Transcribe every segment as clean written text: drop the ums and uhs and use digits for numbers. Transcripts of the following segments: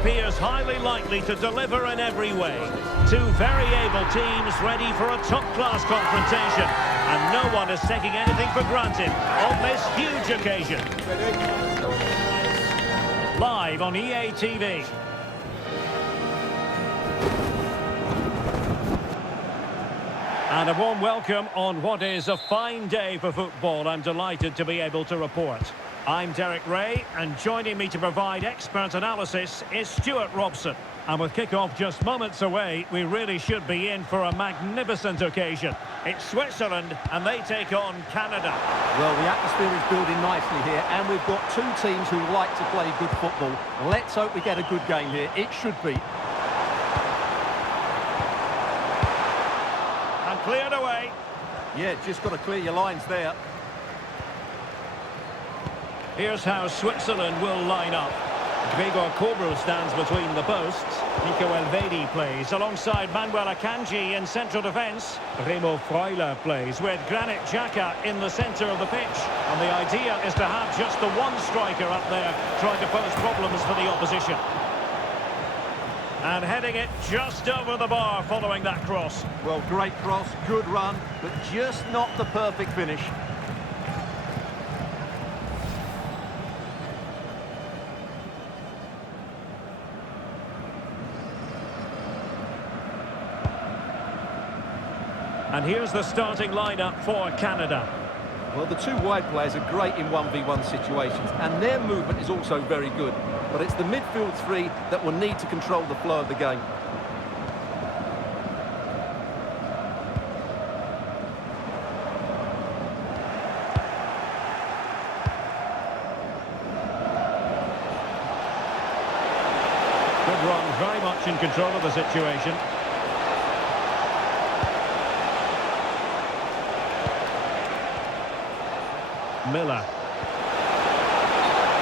appears highly likely to deliver in every way. Two very able teams ready for a top-class confrontation. And no one is taking anything for granted on this huge occasion. Live on EA TV. And a warm welcome on what is a fine day for football. I'm delighted to be able to report. I'm Derek Ray, and joining me to provide expert analysis is Stuart Robson. And with kick-off just moments away, we really should be in for a magnificent occasion. It's Switzerland, and they take on Canada. Well, the atmosphere is building nicely here, and we've got two teams who like to play good football. Let's hope we get a good game here. It should be. And cleared away. Yeah, just got to clear your lines there. Here's how Switzerland will line up. Gregor Kobel stands between the posts. Nico Elvedi plays alongside Manuel Akanji in central defence. Remo Freuler plays with Granit Xhaka in the centre of the pitch. And the idea is to have just the one striker up there trying to pose problems for the opposition. And heading it just over the bar following that cross. Well, great cross, good run, but just not the perfect finish. And here's the starting lineup for Canada. Well, the two wide players are great in 1v1 situations, and their movement is also very good. But it's the midfield three that will need to control the flow of the game. Good run, very much in control of the situation. Miller.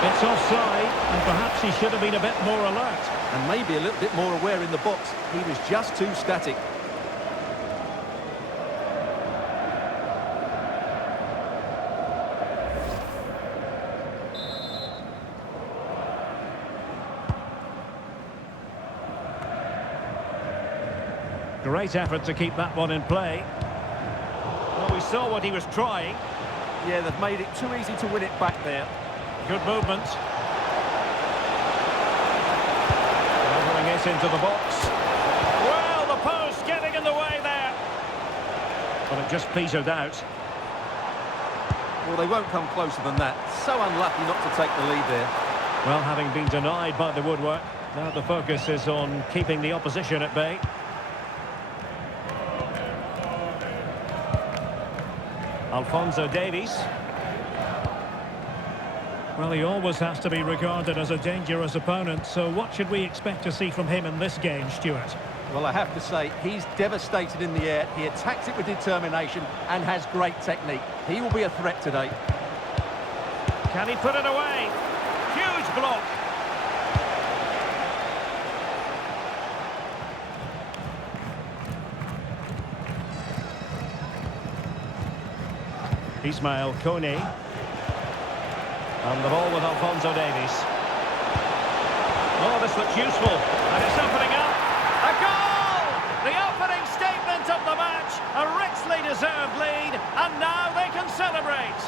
It's offside, and perhaps he should have been a bit more alert. And maybe a little bit more aware in the box. He was just too static. Great effort to keep that one in play. Well, we saw what he was trying. Yeah, they've made it too easy to win it back there. Good movement. Delivering it into the box. Well, the post getting in the way there. But it just petered out. Well, they won't come closer than that. So unlucky not to take the lead there. Well, having been denied by the woodwork, now the focus is on keeping the opposition at bay. Alphonso Davies. Well, he always has to be regarded as a dangerous opponent, so what should we expect to see from him in this game, Stuart? Well, I have to say, he's devastated in the air. He attacks it with determination and has great technique. He will be a threat today. Can he put it away? Huge block. Ismail Kone. And the ball with Alphonso Davies. Oh, this looks useful. And it's opening up. A goal! The opening statement of the match. A richly deserved lead. And now they can celebrate.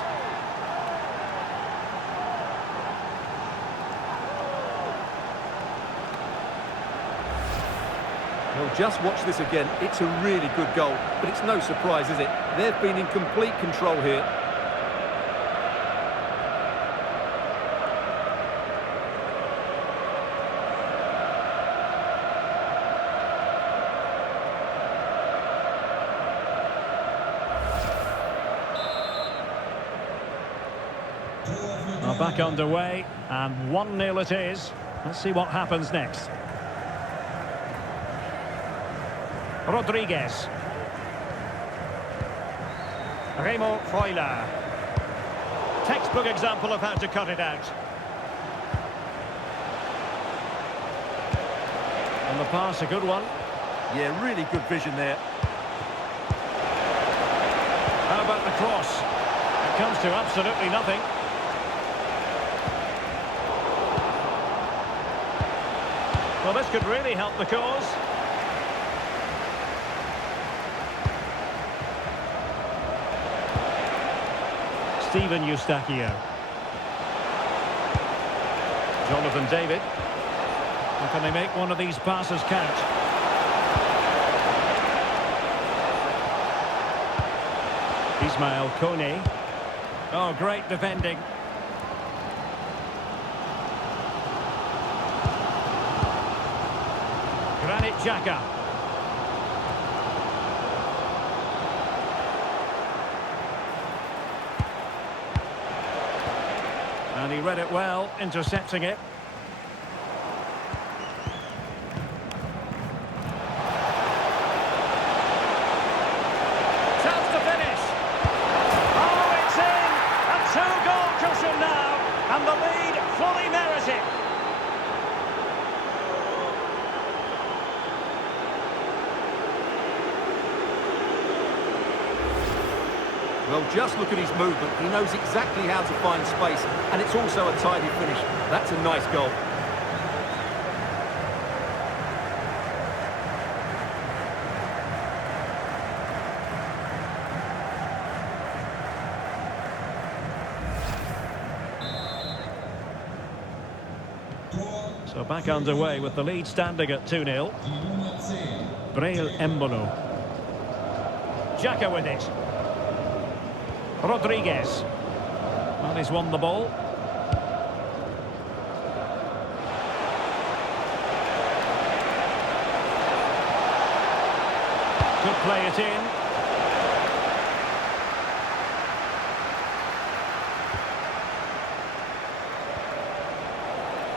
Well, just watch this again. It's a really good goal, but it's no surprise, is it? They've been in complete control here. Now back underway, and 1-0 it is. Let's see what happens next. Rodriguez. Remo Freuler. Textbook example of how to cut it out. And the pass, a good one. Yeah, really good vision there. How about the cross? It comes to absolutely nothing. Well, this could really help the cause. Steven Eustaquio. Jonathan David. Or can they make one of these passes count? Ismail Kone. Oh, great defending. Granit Xhaka. And he read it well, intercepting it. Chance to finish. Oh, it's in! A two-goal cushion now, and the lead fully merited. Well, just look at his movement. He knows exactly how to find space, and it's also a tidy finish. That's a nice goal. So back underway with the lead standing at 2-0. Braille Embolo. Xhaka with it. Rodriguez. Well, he's won the ball. Could play it in.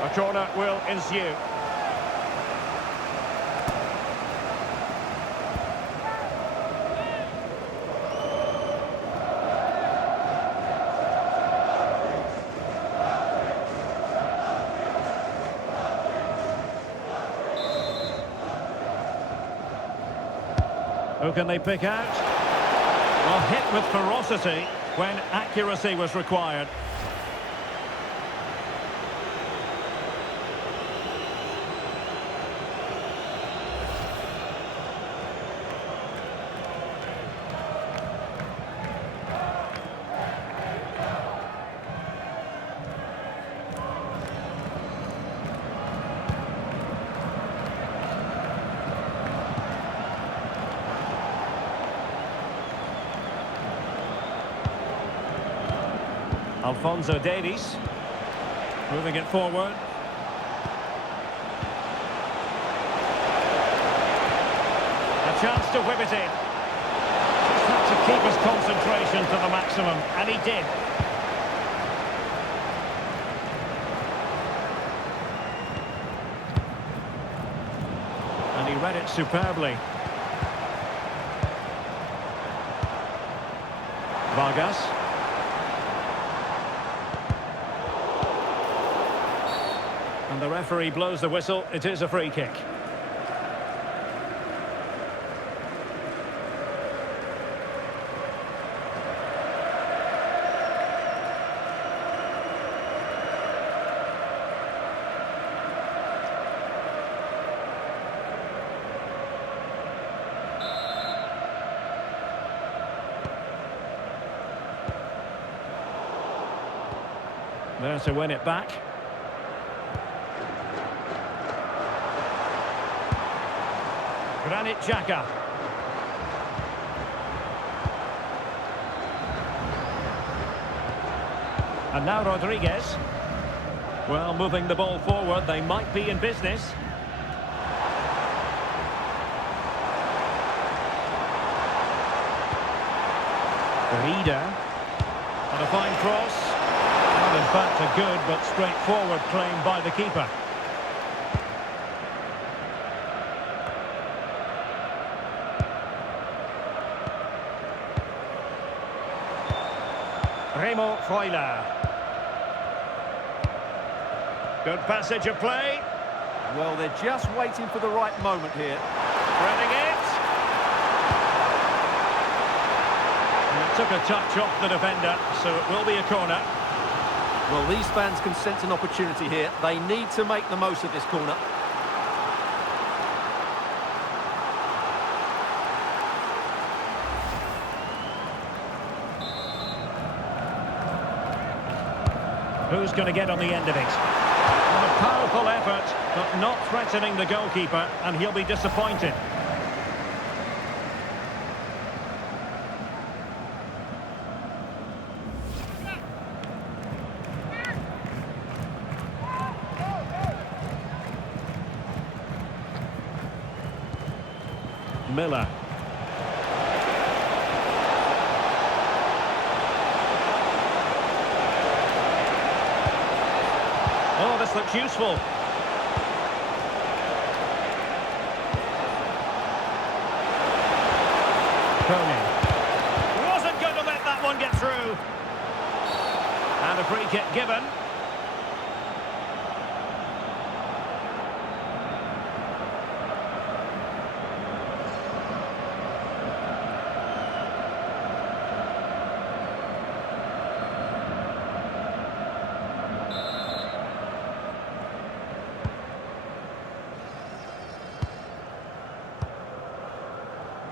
A corner will ensue. Who can they pick out? Well, hit with ferocity when accuracy was required. Alphonso Davies, moving it forward. A chance to whip it in. Just had to keep his concentration to the maximum, and he did. And he read it superbly. Vargas. And the referee blows the whistle. It is a free kick. There to win it back. Granit Xhaka. And now Rodriguez. Well, moving the ball forward, they might be in business. Reader. And a fine cross. And in fact, a good but straightforward claim by the keeper. Remo Freuler. Good passage of play. Well, they're just waiting for the right moment here. Threading it. And it took a touch off the defender, so it will be a corner. Well, these fans can sense an opportunity here. They need to make the most of this corner. Who's going to get on the end of it? And a powerful effort, but not threatening the goalkeeper, and he'll be disappointed. Miller. Oh, this looks useful. Koenig. Wasn't going to let that one get through. And a free kick given.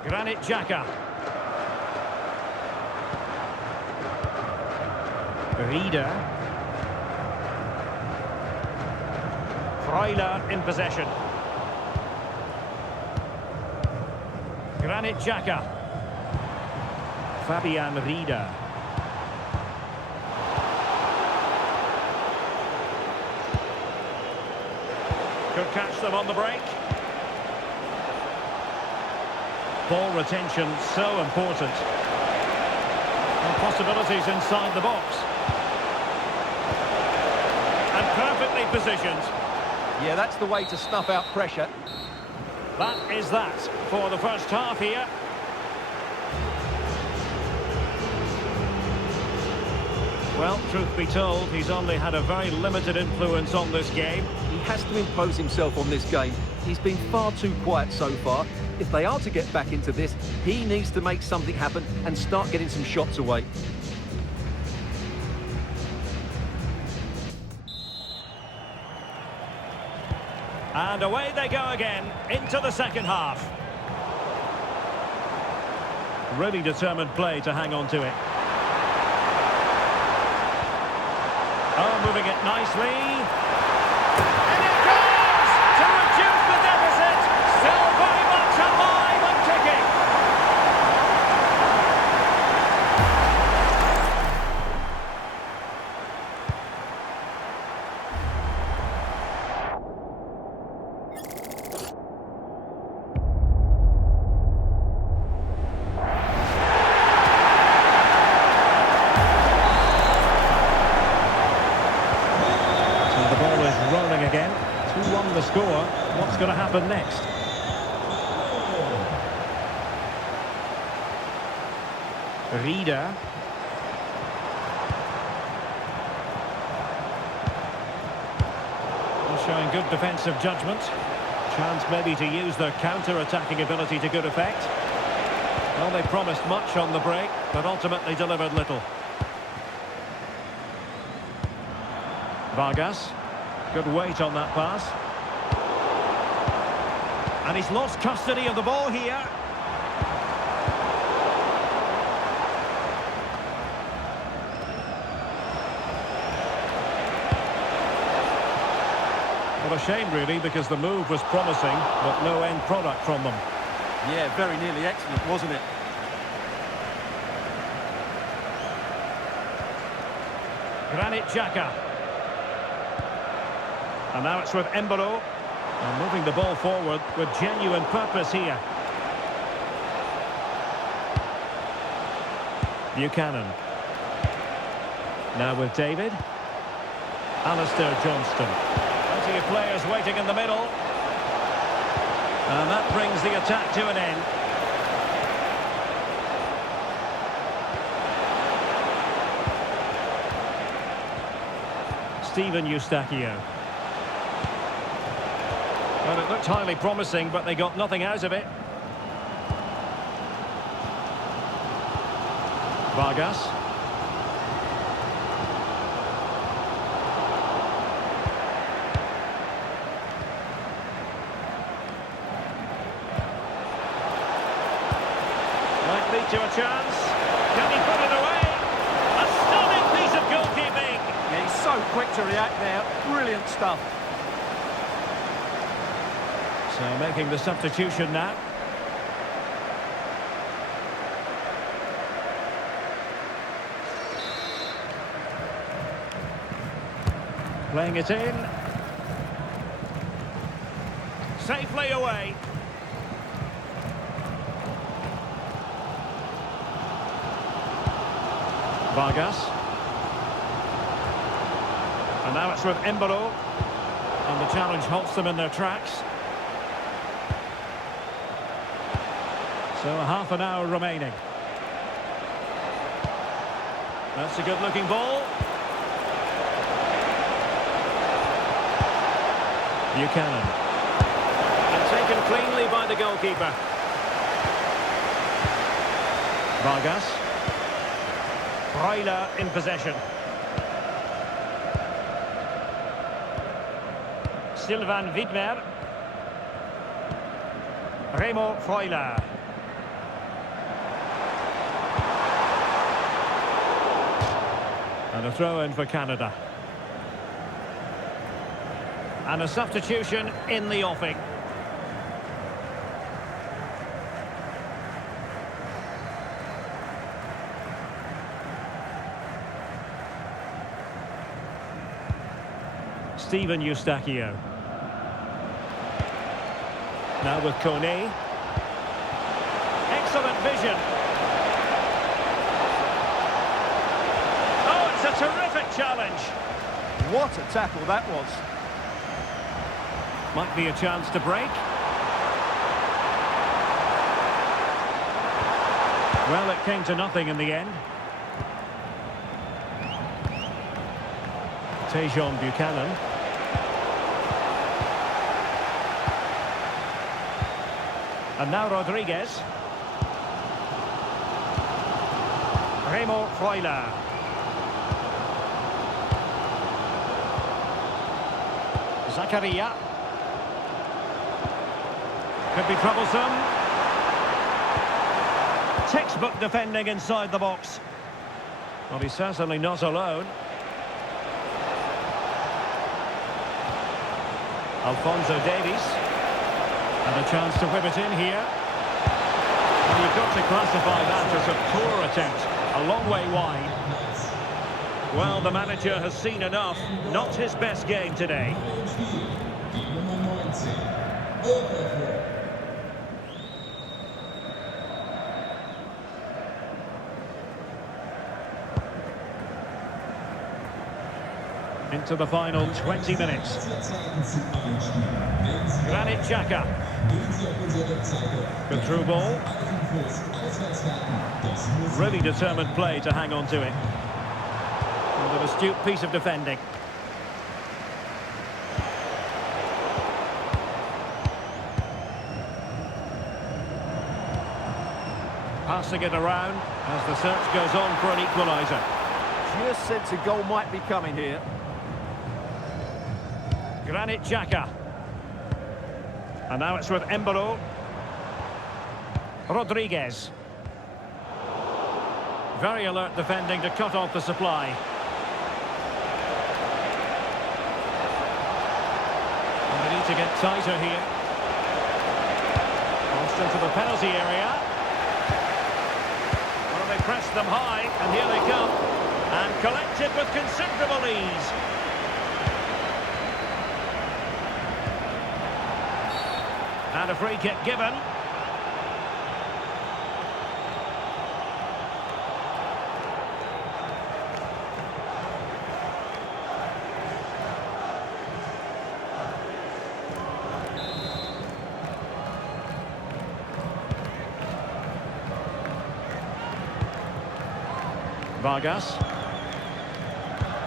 Granit Xhaka. Reader. Freuler in possession. Granit Xhaka. Fabian Reader. Could catch them on the break. Ball retention so important. And possibilities inside the box. And perfectly positioned. Yeah, that's the way to snuff out pressure. That is that for the first half here. Well, truth be told, he's only had a very limited influence on this game. He has to impose himself on this game. He's been far too quiet so far. If they are to get back into this, he needs to make something happen and start getting some shots away. And away they go again, into the second half. Really determined play to hang on to it. Oh, moving it nicely. And it goes to reduce the deficit. Still very much alive and kicking. Again, 2-1 the score. What's going to happen next? Reader. Showing good defensive judgment. Chance maybe to use their counter-attacking ability to good effect. Well, they promised much on the break, but ultimately delivered little. Vargas. Good weight on that pass. And he's lost custody of the ball here. What a shame, really, because the move was promising, but no end product from them. Yeah, very nearly excellent, wasn't it? Granit Xhaka. And now it's with Mbolo. And moving the ball forward with genuine purpose here. Buchanan. Now with David. Alistair Johnston. Plenty of players waiting in the middle. And that brings the attack to an end. Steven Eustaquio. Well, it looked highly promising, but they got nothing out of it. Vargas. Might lead to a chance. Can he put it away? A stunning piece of goalkeeping. Yeah, he's so quick to react there. Brilliant stuff. So making the substitution now. Playing it in. Safely away. Vargas. And now it's with Embolo. And the challenge halts them in their tracks. So half an hour remaining. That's a good-looking ball. Buchanan. And taken cleanly by the goalkeeper. Vargas. Freuler in possession. Sylvain Widmer. Remo Freuler. And a throw-in for Canada. And a substitution in the offing. Steven Eustaquio. Now with Kone. Excellent vision. Oh, it's a terrific challenge. What a tackle that was. Might be a chance to break. Well, it came to nothing in the end. Tajon Buchanan. And now Rodriguez. Remo Freuler. Zakaria. Could be troublesome. Textbook defending inside the box. Well, he's certainly not alone. Alphonso Davies. And a chance to whip it in here. Well, you've got to classify that as a poor attempt. A long way wide. Well, the manager has seen enough. Not his best game today. Into the final 20 minutes. Granit Xhaka. Good through ball. Really determined play to hang on to it. And an astute piece of defending. Passing it around as the search goes on for an equaliser. Just sense a goal might be coming here. Granit Xhaka. And now it's with Embolo. Rodriguez. Very alert defending to cut off the supply. And they need to get tighter here. Crossed into the penalty area. Well, they pressed them high, and here they come. And collected with considerable ease. And a free kick given. Vargas.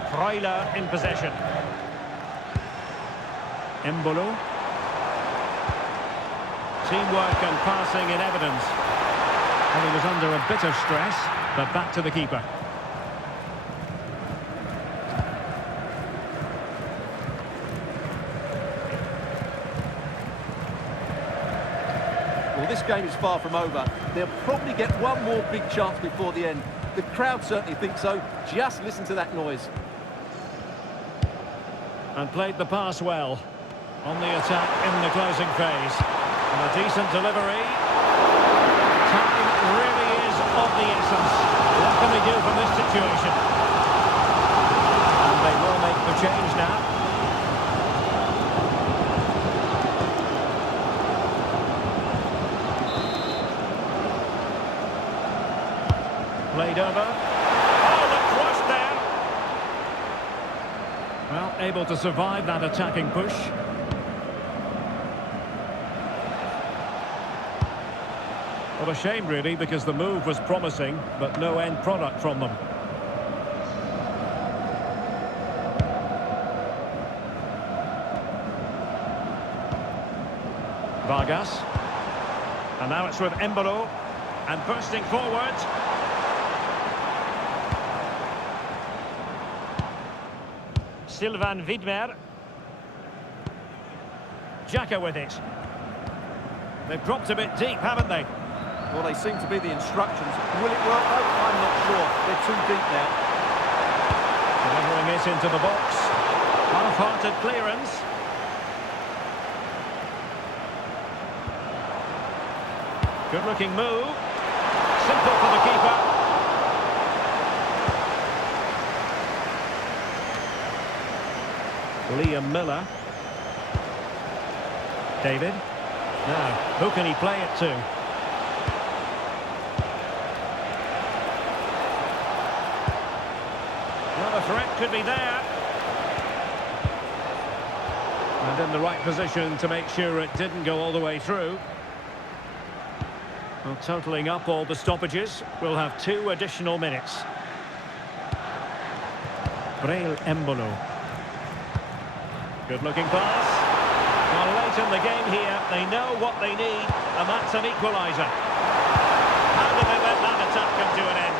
Freuler in possession. Embolo. Teamwork and passing in evidence. And he was under a bit of stress, but back to the keeper. Well, this game is far from over. They'll probably get one more big chance before the end. The crowd certainly think so. Just listen to that noise. And played the pass well. On the attack in the closing phase. And a decent delivery. Time really is of the essence. What can they do from this situation? And they will make the change now. Played over. Oh, the cross there. Well, able to survive that attacking push. Well, a shame really, because the move was promising, but no end product from them. Vargas. And now it's with Embolo. And bursting forward. Sylvain Widmer. Xhaka with it. They've dropped a bit deep, haven't they? Well, they seem to be the instructions. Will it work though? I'm not sure. They're too deep now. Delivering it into the box. Half-hearted clearance. Good-looking move. Simple for the keeper. Liam Miller. David. Now, who can he play it to? Well, the threat could be there. And in the right position to make sure it didn't go all the way through. Well, totalling up all the stoppages, we'll have 2 additional minutes. Breel Embolo. Good-looking pass. Well, late in the game here, they know what they need, and that's an equaliser. How did they let that attack come to an end?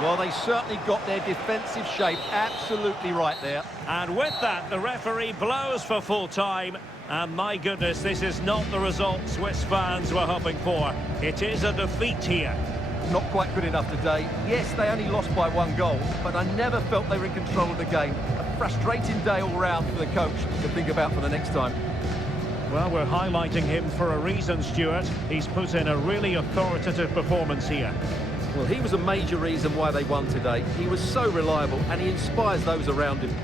Well, they certainly got their defensive shape absolutely right there. And with that, the referee blows for full time. And my goodness, this is not the result Swiss fans were hoping for. It is a defeat here. Not quite good enough today. Yes, they only lost by 1 goal, but I never felt they were in control of the game. A frustrating day all round for the coach to think about for the next time. Well, we're highlighting him for a reason, Stuart. He's put in a really authoritative performance here. Well, he was a major reason why they won today. He was so reliable and he inspires those around him.